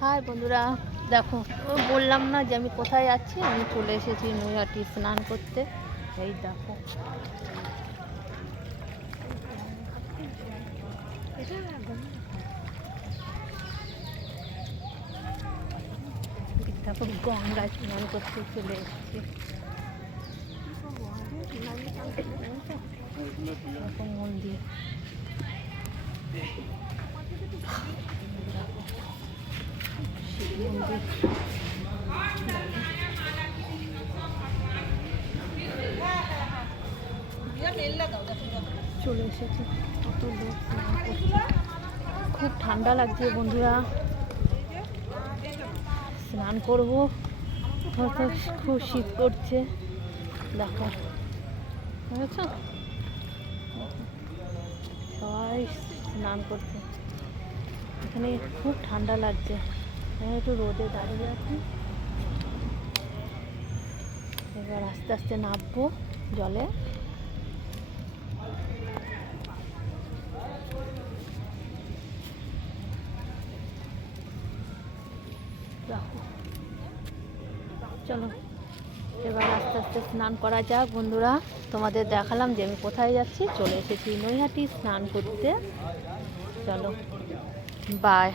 High বন্ধুরা, দেখো বললাম না যে আমি কোথায় যাচ্ছি। আমি চলে এসেছি নৈহাটি স্নান করতে। এই দেখো দেখো গঙ্গায় স্নান করতে চলে এসেছি। দেখো মন্দির, শিব মন্দির। চলে এসেছি, কত লোক স্নান করছে। খুব ঠান্ডা লাগছে বন্ধুরা, স্নান করবো, হয়তো খুব শীত করছে। দেখো বুঝেছ, সবাই স্নান করছে। এখানে খুব ঠান্ডা লাগছে, আমি একটু রোদে দাঁড়িয়ে আছি। এবার আস্তে আস্তে নামবো জলে। চলো এবার আস্তে আস্তে স্নান করা যাক বন্ধুরা। তোমাদের দেখালাম যে আমি কোথায় যাচ্ছি। চলে এসেছি নৈহাটি স্নান করতে। চলো বাই।